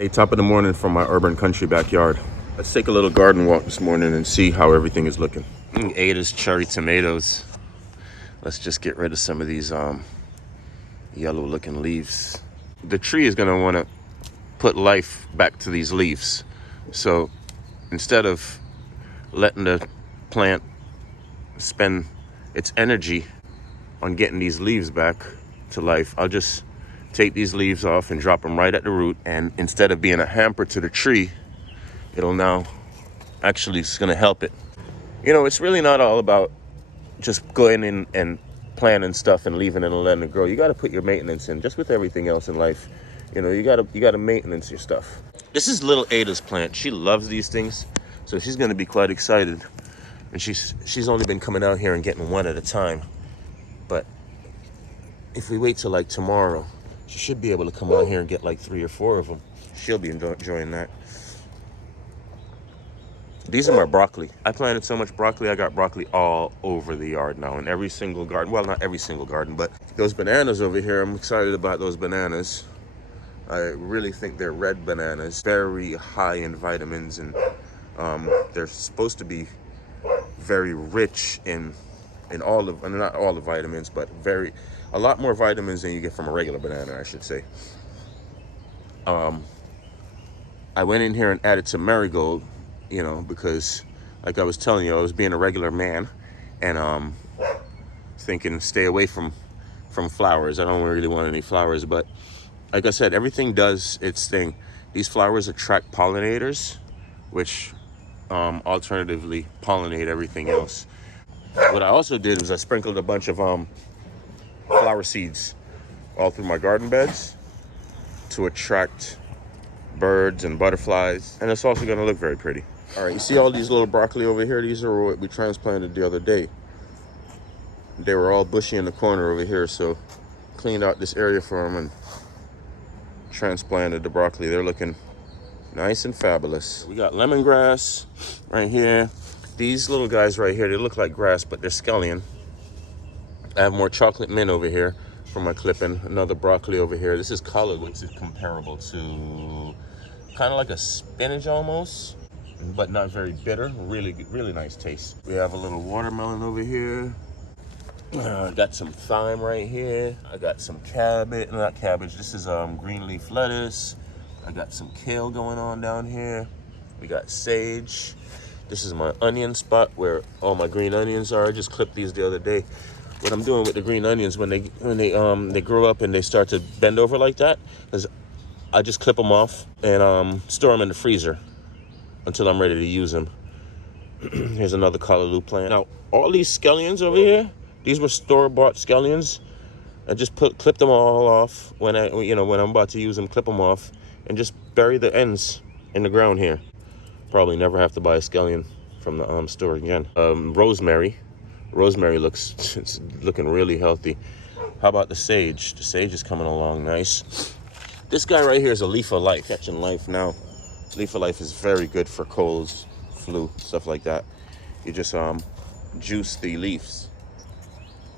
Hey, top of the morning from my urban country backyard. Let's take a little garden walk this morning and see how everything is looking. Ada's cherry tomatoes. Let's just get rid of some of these yellow looking leaves. The tree is gonna wanna put life back to these leaves. So instead of letting the plant spend its energy on getting these leaves back to life, I'll just take these leaves off and drop them right at the root. And instead of being a hamper to the tree, it'll now actually, it's gonna help it. You know, it's really not all about just going in and planting stuff and leaving it and letting it grow. You gotta put your maintenance in, just with everything else in life. You know, you gotta maintenance your stuff. This is little Ada's plant. She loves these things, so she's gonna be quite excited. And she's only been coming out here and getting one at a time. But if we wait till like tomorrow, she should be able to come out here and get like 3 or 4 of them. She'll be enjoying that. These are my broccoli. I planted so much broccoli, I got broccoli all over the yard now, in every single garden. Well, not every single garden, but those bananas over here, I'm excited about those bananas. I really think they're red bananas, very high in vitamins, and they're supposed to be very rich in all of, and not all the vitamins, but a lot more vitamins than you get from a regular banana, I should say. I went in here and added some marigold, you know, because like I was telling you, I was being a regular man and thinking stay away from flowers. I don't really want any flowers, but like I said, everything does its thing. These flowers attract pollinators, which alternatively pollinate everything else. What I also did was I sprinkled a bunch of flower seeds all through my garden beds to attract birds and butterflies, and it's also going to look very pretty. All right, you see all these little broccoli over here? These are what we transplanted the other day. They were all bushy in the corner over here, so cleaned out this area for them and transplanted the broccoli. They're looking nice and fabulous. We got lemongrass right here. These little guys right here, they look like grass, but they're scallion. I have more chocolate mint over here for my clipping. Another broccoli over here. This is collard, which is comparable to kind of like a spinach almost, but not very bitter. Really, really nice taste. We have a little watermelon over here. Got some thyme right here. I got some cabbage, not cabbage. This is green leaf lettuce. I got some kale going on down here. We got sage. This is my onion spot where all my green onions are. I just clipped these the other day. What I'm doing with the green onions when they grow up and they start to bend over like that is I just clip them off and store them in the freezer until I'm ready to use them. Here's another callaloo plant. Now, all these scallions over here, these were store-bought scallions. I just clip them all off when I'm about to use them. Clip them off and just bury the ends in the ground here. Probably never have to buy a scallion from the store again. Rosemary looks it's looking really healthy. How about the sage? The sage is coming along nice. This guy right here is a leaf of life, catching life now. Leaf of life is very good for colds, flu, stuff like that. You just juice the leaves.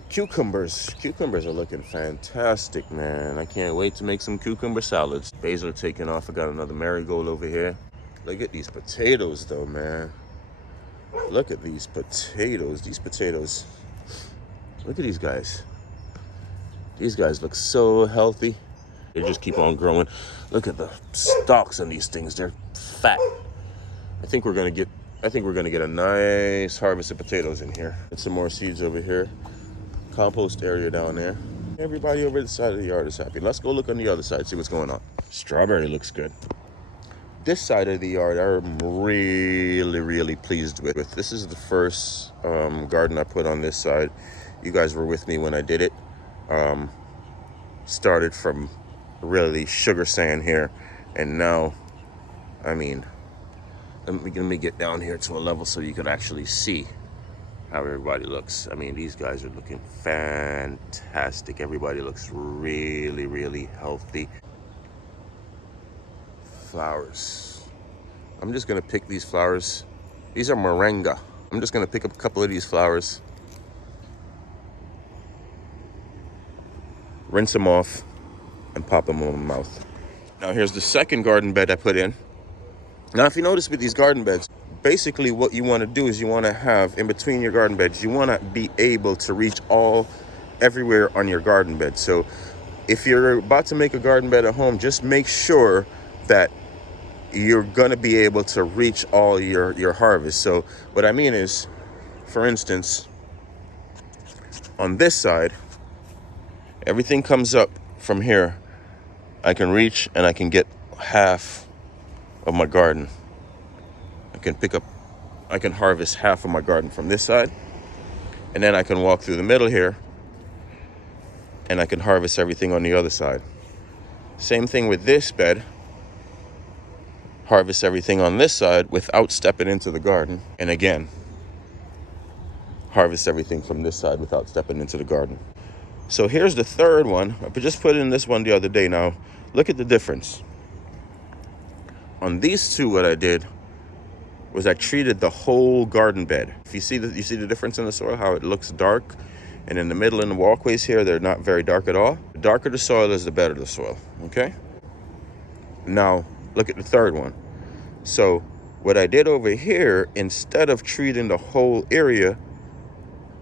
Cucumbers are looking fantastic, man. I can't wait to make some cucumber salads. Basil are taking off. I got another marigold over here. Look at these potatoes though, man. Look at these potatoes. Look at these guys. These guys look so healthy. They just keep on growing. Look at the stalks on these things. They're fat. I think we're gonna get a nice harvest of potatoes in here. And some more seeds over here. Compost area down there. Everybody over the side of the yard is happy. Let's go look on the other side, see what's going on. Strawberry looks good. This side of the yard I'm really, really pleased with. This is the first garden I put on this side. You guys were with me when I did it. Started from really sugar sand here, and now, I mean, let me get down here to a level so you can actually see how everybody looks. I mean, these guys are looking fantastic. Everybody looks really, really healthy. Flowers. I'm just gonna pick these flowers. These are moringa. I'm just gonna pick up a couple of these flowers, rinse them off, and pop them in my mouth. Now here's the second garden bed I put in. Now if you notice with these garden beds, basically what you want to do is you want to have in between your garden beds, you want to be able to reach everywhere on your garden bed. So if you're about to make a garden bed at home, just make sure that you're going to be able to reach all your harvest. So what I mean is, for instance, on this side, everything comes up from here. I can reach and I can get half of my garden. I can harvest half of my garden from this side. And then I can walk through the middle here and I can harvest everything on the other side. Same thing with this bed. Harvest everything on this side without stepping into the garden. And again, harvest everything from this side without stepping into the garden. So here's the third one. I just put in this one the other day. Now, look at the difference. On these two, what I did was I treated the whole garden bed. If you see the difference in the soil, how it looks dark, and in the middle in the walkways here, they're not very dark at all. The darker the soil is, the better the soil, okay? Now, look at the third one. So what I did over here, instead of treating the whole area,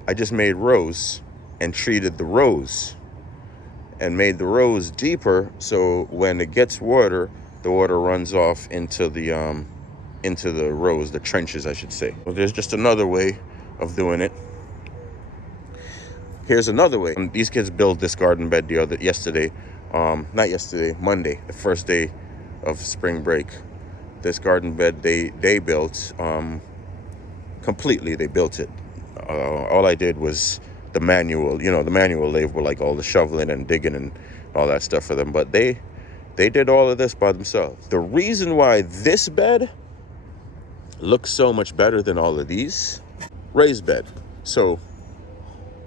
I just made rows and treated the rows and made the rows deeper, so when it gets water, the water runs off into the rows, the trenches, I should say. Well, there's just another way of doing it. Here's another way. These kids built this garden bed Monday, the first day of spring break. This garden bed they built completely. They built it. All I did was the manual labor, like all the shoveling and digging and all that stuff for them. But they did all of this by themselves. The reason why this bed looks so much better than all of these, raised bed. So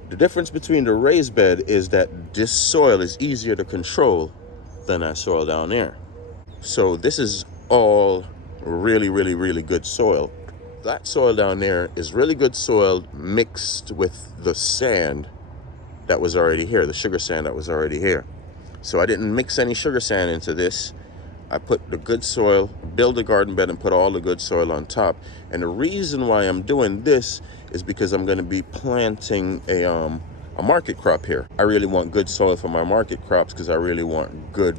the difference between the raised bed is that this soil is easier to control than that soil down there. So this is all really, really, really good soil. That soil down there is really good soil mixed with the sand that was already here, the sugar sand that was already here. So I didn't mix any sugar sand into this. I put the good soil, build a garden bed and put all the good soil on top. And the reason why I'm doing this is because I'm going to be planting a market crop here. I really want good soil for my market crops because I really want good,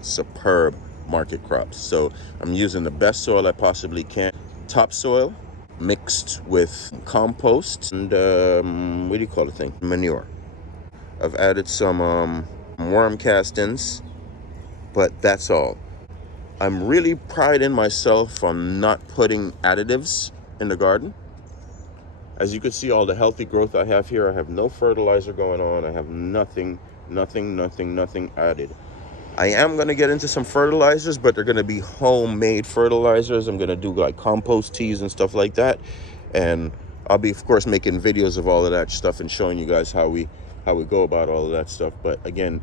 superb market crops. So I'm using the best soil I possibly can. Topsoil mixed with compost and what do you call the thing? Manure. I've added some worm castings, but that's all. I'm really priding myself on not putting additives in the garden. As you can see, all the healthy growth I have here, I have no fertilizer going on. I have nothing added. I am going to get into some fertilizers, but they're going to be homemade fertilizers. I'm going to do like compost teas and stuff like that. And I'll be, of course, making videos of all of that stuff and showing you guys how we go about all of that stuff. But again,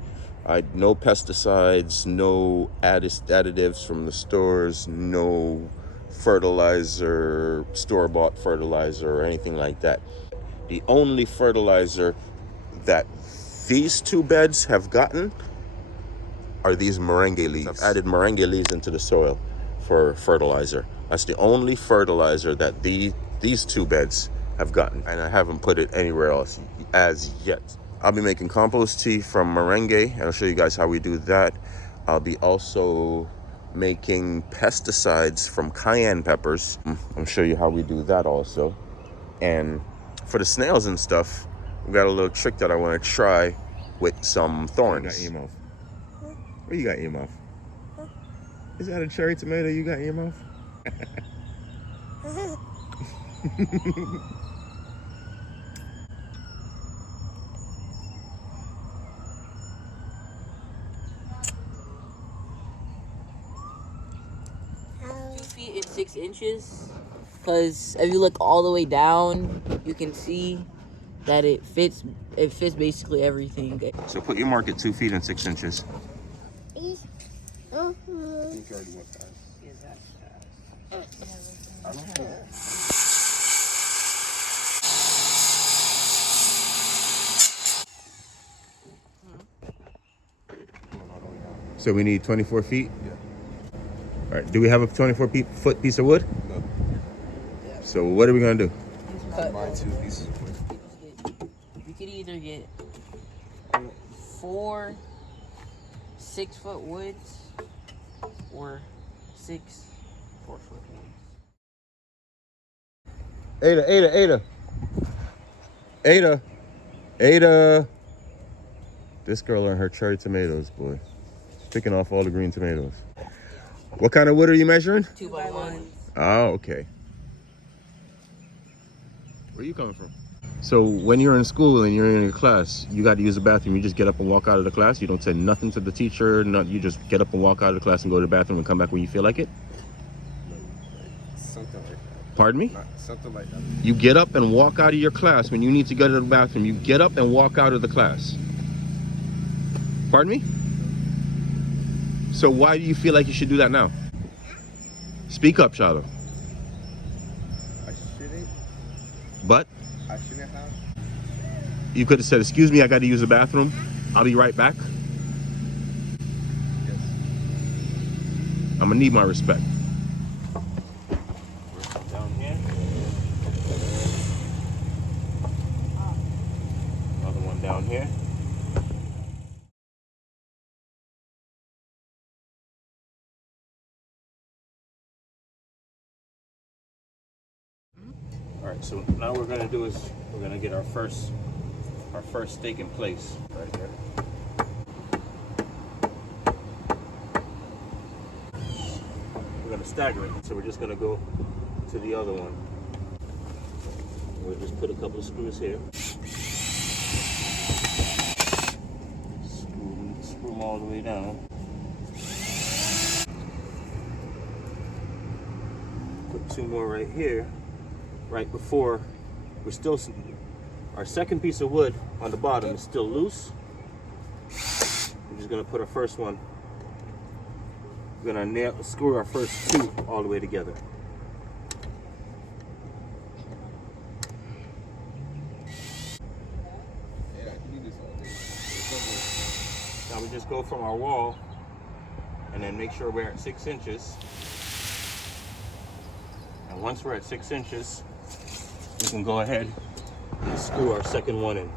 no pesticides, no additives from the stores, no fertilizer, store-bought fertilizer or anything like that. The only fertilizer that these two beds have gotten are these moringa leaves. I've added moringa leaves into the soil for fertilizer. That's the only fertilizer that these two beds have gotten, and I haven't put it anywhere else as yet. I'll be making compost tea from moringa, and I'll show you guys how we do that. I'll be also making pesticides from cayenne peppers. I'll show you how we do that also. And for the snails and stuff, we got a little trick that I want to try with some thorns. You got earmuff. What you got in your mouth? Is that a cherry tomato you got in your mouth? Feet and 6 inches, because if you look all the way down, you can see that it fits basically everything. So put your mark at 2 feet and 6 inches. So we need 24 feet? Yeah. All right, do we have a 24-foot piece of wood? No. So what are we gonna do? Cut. Buy 2 pieces of wood. You could either get 4 6-foot woods or 6 4-foot woods. Ada. This girl and her cherry tomatoes, boy. She's picking off all the green tomatoes. What kind of wood are you measuring? 2x1. Oh, okay. Where are you coming from? So when you're in school and you're in a class, you got to use the bathroom. You just get up and walk out of the class. You don't say nothing to the teacher. You just get up and walk out of the class and go to the bathroom and come back when you feel like it. Something like that. Pardon me? Not something like that. You get up and walk out of your class when you need to go to the bathroom. You get up and walk out of the class. Pardon me? So why do you feel like you should do that now? Speak up, Shiloh. I shouldn't. But I shouldn't have. you could have said, excuse me, I got to use the bathroom. I'll be right back. Yes. I'm going to need my respect. Down here. Another one down here. All right, so now what we're gonna do is we're gonna get our first stake in place right here. We're gonna stagger it, so we're just gonna go to the other one. We'll just put a couple of screws here. Screw them all the way down. Put 2 more right here. Right before our second piece of wood on the bottom is still loose. We're just gonna put our first one. We're gonna screw our first 2 all the way together. Yeah, I can do this all day. Now we just go from our wall and then make sure we're at 6 inches. And once we're at 6 inches, we can go ahead and screw our second one in.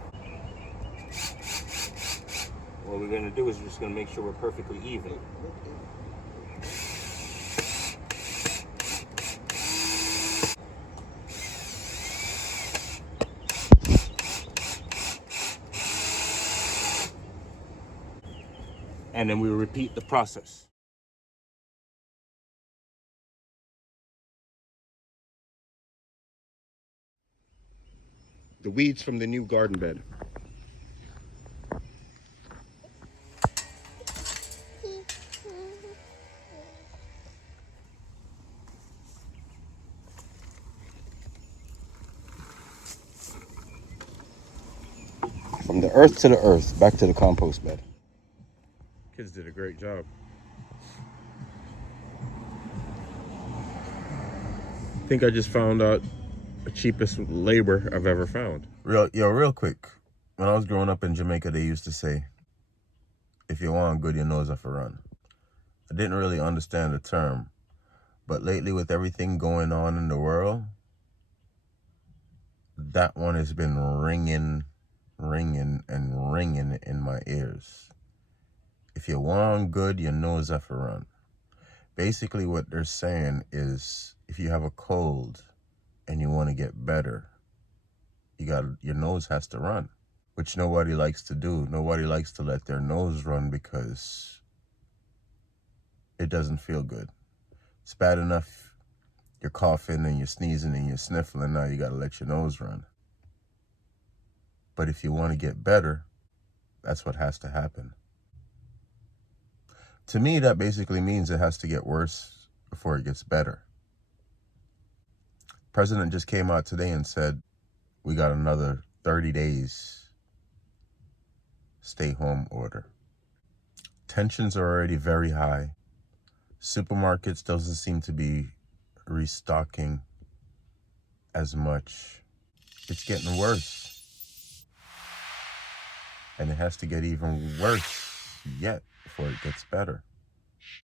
What we're gonna do is we're just gonna make sure we're perfectly even. And then we repeat the process. The weeds from the new garden bed. From the earth to the earth, back to the compost bed. Kids did a great job. I think I just found out the cheapest labor I've ever found. Real quick. When I was growing up in Jamaica, they used to say, if you want good, your nose off a run. I didn't really understand the term, but lately with everything going on in the world, that one has been ringing in my ears. If you want good, your nose off a run. Basically what they're saying is, if you have a cold and you want to get better, your nose has to run, which nobody likes to do. Nobody likes to let their nose run because it doesn't feel good. It's bad enough you're coughing and you're sneezing and you're sniffling, now you got to let your nose run. But if you want to get better, that's what has to happen. To me, that basically means it has to get worse before it gets better. President just came out today and said, we got another 30 days stay home order. Tensions are already very high. Supermarkets doesn't seem to be restocking as much. It's getting worse. And it has to get even worse yet before it gets better.